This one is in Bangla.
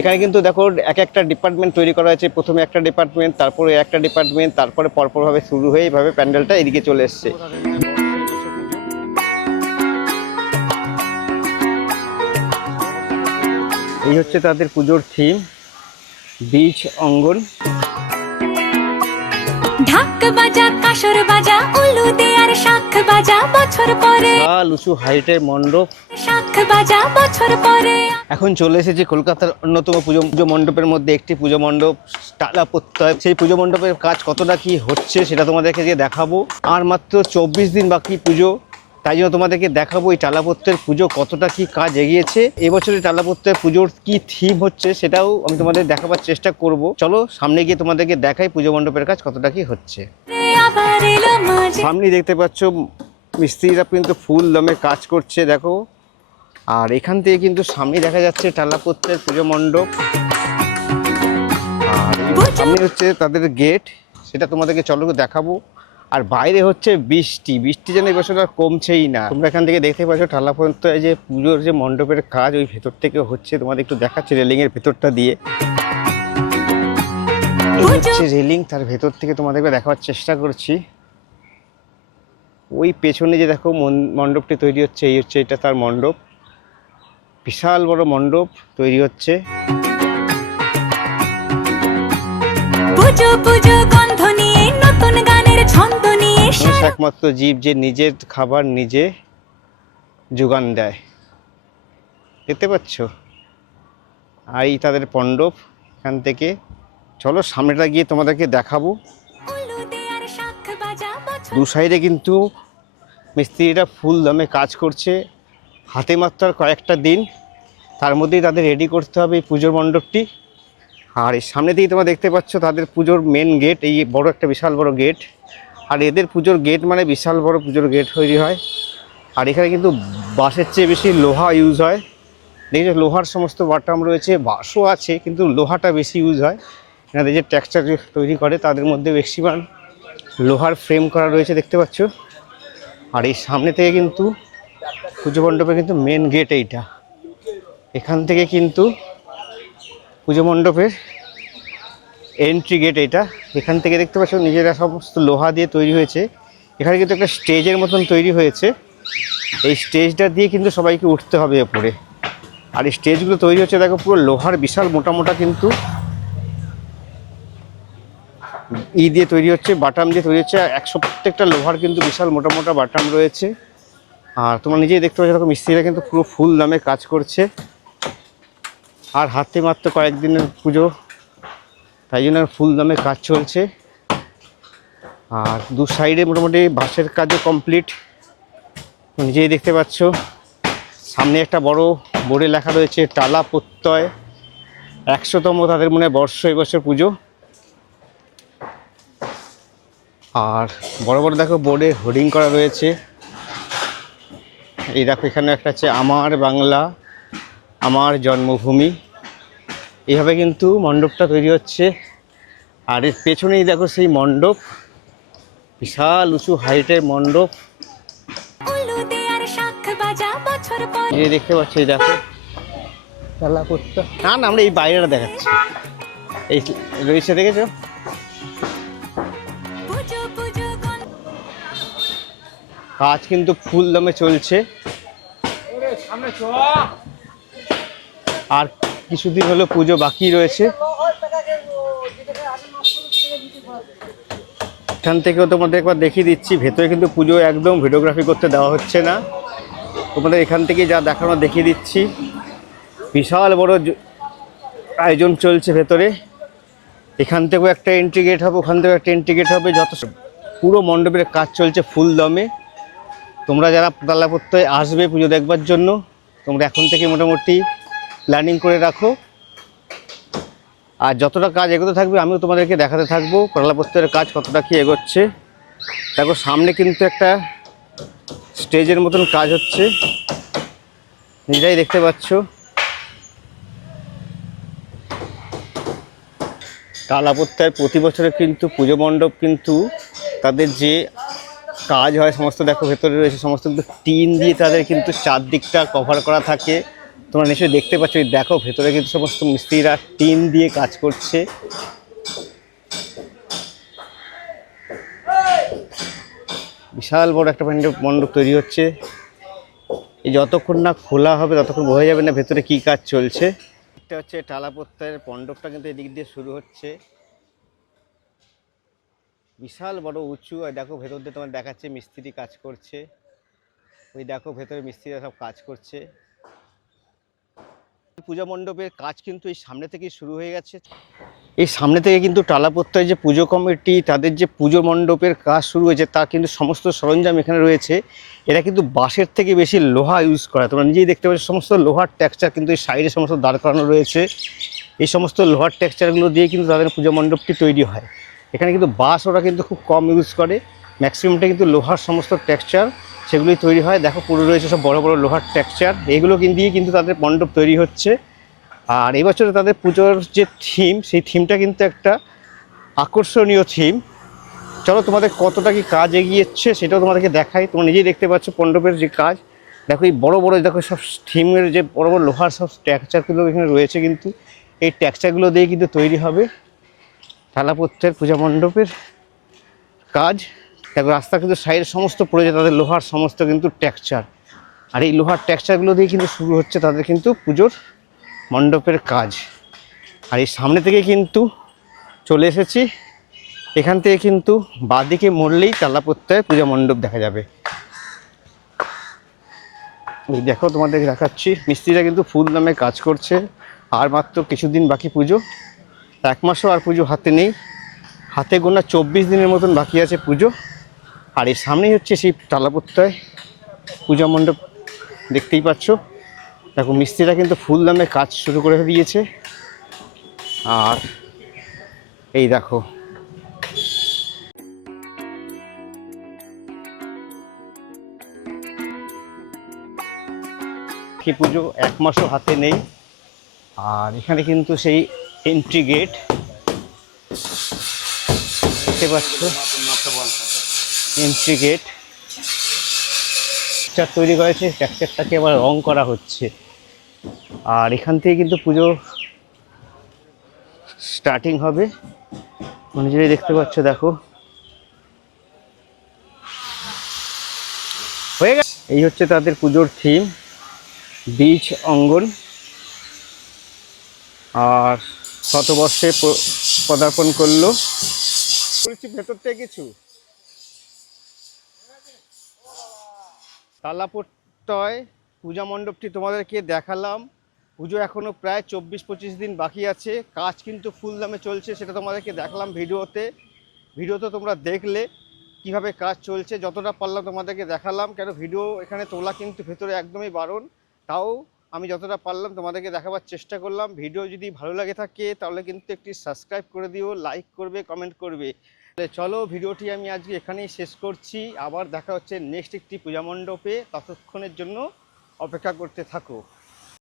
এখানে কিন্তু দেখো এক একটা ডিপার্টমেন্ট তৈরি করা হয়েছে। প্রথমে একটা ডিপার্টমেন্ট তারপরে একটা ডিপার্টমেন্ট তারপরে পরপরভাবে শুরু হয়ে এইভাবে প্যান্ডেলটা এদিকে চলে এসছে। এই হচ্ছে তাদের পুজোর থিম বীজ, অঙ্গন। ঢাক বাজা কাসর বাজা উলু দে আর শাখ বাজা বছর পরে। লুচু হাইটের মণ্ডপ। শাখ বাজা বছর পরে। এখন চলে এসেছি কলকাতার অন্যতম পুজো পুজো মণ্ডপের মধ্যে একটি পুজো মণ্ডপ টালা প্রত্যয়। সেই পুজো মণ্ডপের কাজ কতটা কি হচ্ছে সেটা তোমাদেরকে দিয়ে দেখাবো। আর মাত্র চব্বিশ দিন বাকি পুজো। তাই জন্য তোমাদেরকে দেখাবো এই টালাপত্রের পুজো কতটা কি কাজ এগিয়েছে। এবছরের টালাপত্রের পুজোর কি থিম হচ্ছে সেটাও আমি তোমাদের দেখাবার চেষ্টা করব। চলো সামনে গিয়ে তোমাদেরকে দেখাই পুজো মণ্ডপের কাজ কতটা কি হচ্ছে। সামনে দেখতে পাচ্ছ মিস্ত্রিরা কিন্তু ফুল দমে কাজ করছে, দেখো। আর এখান থেকে কিন্তু সামনে দেখা যাচ্ছে টালাপত্রের পুজো মণ্ডপ। আর সামনে হচ্ছে তাদের গেট সেটা তোমাদেরকে চলো দেখাবো। আর বাইরে হচ্ছে বৃষ্টি। বৃষ্টি যেন এবছর আর কমছেই না। তোমরা এখান থেকে দেখতে পাচ্ছ টালাপত্রের যে পুজোর যে মণ্ডপের কাজ ওই ভেতর থেকে হচ্ছে তোমাদের একটু দেখাচ্ছে রেলিং এর ভেতরটা দিয়ে। হচ্ছে রেলিং তার ভেতর থেকে তোমাদেরকে দেখাবার চেষ্টা করছি। ওই পেছনে যে দেখো মণ্ডপটি তৈরি হচ্ছে এই হচ্ছে এটা তার মণ্ডপ। বিশাল বড় মণ্ডপ তৈরি হচ্ছে। পুজো পুজো ছন্দ নিয়ে মানুষ একমাত্র জীব যে নিজের খাবার নিজে যোগান দেয়। দেখতে পাচ্ছ? আর এই তাদের মণ্ডপ এখান থেকে। চলো সামনেটা গিয়ে তোমাদেরকে দেখাবো। দে সাইডে কিন্তু মিস্ত্রিরা ফুল দমে কাজ করছে। হাতে মাত্রার কয়েকটা দিন। তার মধ্যেই তাদের রেডি করতে হবে এই পুজোর মণ্ডপটি। আর এই সামনে দিকে তোমরা দেখতে পাচ্ছ তাদের পুজোর মেন গেট এই বড় একটা বিশাল বড় গেট আর এদের পুজোর গেট মানে বিশাল বড় পুজোর গেট তৈরি হয়। আর এখানে কিন্তু বাঁশের চেয়ে বেশি লোহা ইউজ হয়। দেখছ, লোহার সমস্ত বাটাম রয়েছে, বাঁশও আছে, কিন্তু লোহাটা বেশি ইউজ হয়। এনাদের যে টেক্সচার তৈরি করে, তাদের মধ্যে ম্যাক্সিমাম লোহার ফ্রেম করা রয়েছে, দেখতে পাচ্ছ। আর এই সামনে থেকে কিন্তু পুজো মণ্ডপে কিন্তু মেন গেট এইটা। এখান থেকে কিন্তু পুজো মণ্ডপের এন্ট্রি গেট এটা। এখান থেকে দেখতে পাচ্ছ নিজেরা সমস্ত লোহা দিয়ে তৈরি হয়েছে। এখানে কিন্তু একটা স্টেজের মতন তৈরি হয়েছে। এই স্টেজটা দিয়ে কিন্তু সবাইকে উঠতে হবে ওপরে। আর এই স্টেজগুলো তৈরি হচ্ছে, দেখো, পুরো লোহার বিশাল মোটা মোটা কিন্তু ই দিয়ে তৈরি হচ্ছে, বাটাম দিয়ে তৈরি হচ্ছে। একশো প্রত্যেকটা লোহার কিন্তু বিশাল মোটা মোটা বাটাম রয়েছে। আর তোমরা নিজেই দেখতে পাচ্ছ, দেখো, মিস্ত্রিরা কিন্তু পুরো ফুল দামে কাজ করছে। আর হাতে মাত্র কয়েকদিনের পুজো, তাই জন্য ফুল দামে কাজ চলছে। আর দু সাইডে মোটামুটি বাঁশের কাজও কমপ্লিট। নিজেই দেখতে পাচ্ছ, সামনে একটা বড় বোর্ডে লেখা রয়েছে, টালা প্রত্যয়। একশোতম তাদের মনে বর্ষ এবছর পুজো। আর বড় বড় দেখো বোর্ডে হোর্ডিং করা রয়েছে। এই দেখো এখানে একটা আছে আমার বাংলা। আমার জন্মভূমি। এইভাবে কিন্তু মণ্ডপটা তৈরি হচ্ছে। আর এর পেছনেই দেখো সেই মণ্ডপ। বিশাল উঁচু হাইটের মণ্ডপ। এই দেখতে পাচ্ছি দেখো। খেলা করতে। না না আমরা এই বাইরেটা দেখাচ্ছি। এই রয়েছে দেখেছ? কাজ কিন্তু ফুল দমে চলছে আর কিছুদিন হলো পুজো বাকি রয়েছে। এখান থেকেও তোমাদের একবার দেখিয়ে দিচ্ছি, ভেতরে কিন্তু পুজো একদম ভিডিওগ্রাফি করতে দেওয়া হচ্ছে না। তোমাদের এখান থেকে যা দেখানো দেখিয়ে দিচ্ছি। বিশাল বড় আয়োজন চলছে ভেতরে। এখান থেকেও একটা এন্ট্রি গেট হবে, ওখান থেকেও একটা এন্ট্রি গেট হবে, যত পুরো মণ্ডপের কাজ চলছে ফুল দমে। তোমরা যারা তালাপত্তয় আসবে পুজো দেখবার জন্য, তোমরা এখন থেকে মোটামুটি প্ল্যানিং করে রাখো। আর যতটা কাজ এগোতে থাকবে, আমিও তোমাদেরকে দেখাতে থাকব পালাপত্তরের কাজ কতটা কি এগোচ্ছে। দেখো, সামনে কিন্তু একটা স্টেজের মতন কাজ হচ্ছে। নিজেরাই দেখতে পাচ্ছ। তালাপত্যার প্রতি বছরে কিন্তু পুজো মণ্ডপ কিন্তু তাদের যে কাজ হয়, সমস্ত দেখো, ভেতরে রয়েছে সমস্ত কিন্তু টিন দিয়ে তাদের কিন্তু চারদিকটা কভার করা থাকে। তোমরা নিশ্চয়ই দেখতে পাচ্ছ, এই দেখো, ভেতরে কিন্তু সমস্ত মিস্ত্রিরা টিন দিয়ে কাজ করছে। বিশাল বড় একটা মণ্ডপ মণ্ডপ তৈরি হচ্ছে। এই যতক্ষণ না খোলা হবে, ততক্ষণ বোঝা যাবে না ভেতরে কি কাজ চলছে। এটা হচ্ছে টালাপত্তার মণ্ডপটা কিন্তু এদিক দিয়ে শুরু হচ্ছে। বিশাল বড় উঁচু, আর দেখো ভেতর দিয়ে তোমার দেখাচ্ছে মিস্ত্রি কাজ করছে। ওই দেখো ভেতরে মিস্ত্রিরা সব কাজ করছে। পূজা মণ্ডপের কাজ কিন্তু এই সামনে থেকেই শুরু হয়ে গেছে। এই সামনে থেকে কিন্তু টালাপত্তায় যে পুজো কমিটি, তাদের যে পুজো মণ্ডপের কাজ শুরু হয়েছে তা কিন্তু সমস্ত সরঞ্জাম এখানে রয়েছে। এরা কিন্তু বাঁশের থেকে বেশি লোহা ইউজ করে। তোমরা নিজেই দেখতে পাচ্ছ, সমস্ত লোহার টেক্সচার কিন্তু এই সাইডে সমস্ত দাঁড় করানো রয়েছে। এই সমস্ত লোহার টেক্সচারগুলো দিয়ে কিন্তু তাদের পুজো মণ্ডপটি তৈরি হয়। এখানে কিন্তু বাঁশ ওরা কিন্তু খুব কম ইউজ করে। ম্যাক্সিমামটা কিন্তু লোহার সমস্ত টেক্সচার সেগুলোই তৈরি হয়। দেখো, পুরো রয়েছে সব বড় বড় লোহার টেক্সচার এগুলো কিন্তু দিয়ে কিন্তু তাদের মণ্ডপ তৈরি হচ্ছে। আর এবছরে তাদের পুজোর যে থিম সেই থিমটা কিন্তু একটা আকর্ষণীয় থিম চলো, তোমাদের কতটা কি কাজ এগিয়েছে সেটাও তোমাদেরকে দেখাই। তোমরা নিজেই দেখতে পাচ্ছ মণ্ডপের যে কাজ। দেখো, এই বড়ো বড়ো, দেখো, সব থিমের যে বড় বড় লোহার সব টেক্সচারগুলো এখানে রয়েছে কিন্তু। এই টেক্সচারগুলো দিয়ে কিন্তু তৈরি হবে থালাপত্রের পূজা মণ্ডপের কাজ। দেখো রাস্তা কিন্তু সাইডে সমস্ত পড়ে যায়, তাদের লোহার সমস্ত কিন্তু টেক্সচার আর এই লোহার টেক্সচারগুলো দিয়ে কিন্তু শুরু হচ্ছে তাদের কিন্তু পুজোর মণ্ডপের কাজ। আর এই সামনে থেকে কিন্তু চলে এসেছি। এখান থেকে কিন্তু বাঁদিকে মরলেই তালাপত্তায় পূজা মণ্ডপ দেখা যাবে। দেখো তোমাদেরকে দেখাচ্ছি, মিস্ত্রিরা কিন্তু ফুল নামে কাজ করছে। আর মাত্র কিছুদিন বাকি পুজো। এক মাসও আর পুজো হাতে নেই। হাতে গোনা চব্বিশ দিনের মতন বাকি আছে পুজো। আর এর সামনেই হচ্ছে সেই তালাপত্তায় পূজা মণ্ডপ, দেখতেই পাচ্ছ। দেখো, মিস্ত্রিরা কিন্তু ফুল দামে কাজ শুরু করে দিয়েছে। আর এই দেখো। লক্ষ্মী পুজো, এক মাসও হাতে নেই। আর এখানে কিন্তু সেই এন্ট্রি গেট দেখতে পাচ্ছ। এন্ট্রি গেট স্ট্রাকচার তৈরি করেছে, স্ট্রাকচারটাকে আবার রং করা হচ্ছে। আর এখান থেকে কিন্তু পুজো স্টার্টিং হবে। নিজেরাই দেখতে পাচ্ছ, দেখো। হয়ে গেছে। এই হচ্ছে তাদের পুজোর থিম বীজ অঙ্গন। আর শতবর্ষে পদার্পণ করল। ভেতর থেকে কিছু? তালাপট্টয় পূজা মণ্ডপটি তোমাদেরকে দেখালাম। পুজো এখনও প্রায় চব্বিশ পঁচিশ দিন বাকি আছে। কাজ কিন্তু ফুল দামে চলছে, সেটা তোমাদেরকে দেখালাম ভিডিওতে। ভিডিওতে তোমরা দেখলে কীভাবে কাজ চলছে, যতটা পারলাম তোমাদেরকে দেখালাম। কেন ভিডিও এখানে তোলা কিন্তু ভেতরে একদমই বারণ। তাও আমি যতটা পারলাম তোমাদেরকে দেখাবার চেষ্টা করলাম। ভিডিও যদি ভালো লাগে থাকে, তাহলে কিন্তু একটি সাবস্ক্রাইব করে দিও লাইক করবে কমেন্ট করবে। চলো ভিডিওটি আমি আজকে এখানেই শেষ করছি। আবার দেখা হচ্ছে নেক্সট একটি পূজা মণ্ডপে। ততক্ষণের জন্য অপেক্ষা করতে থাকো।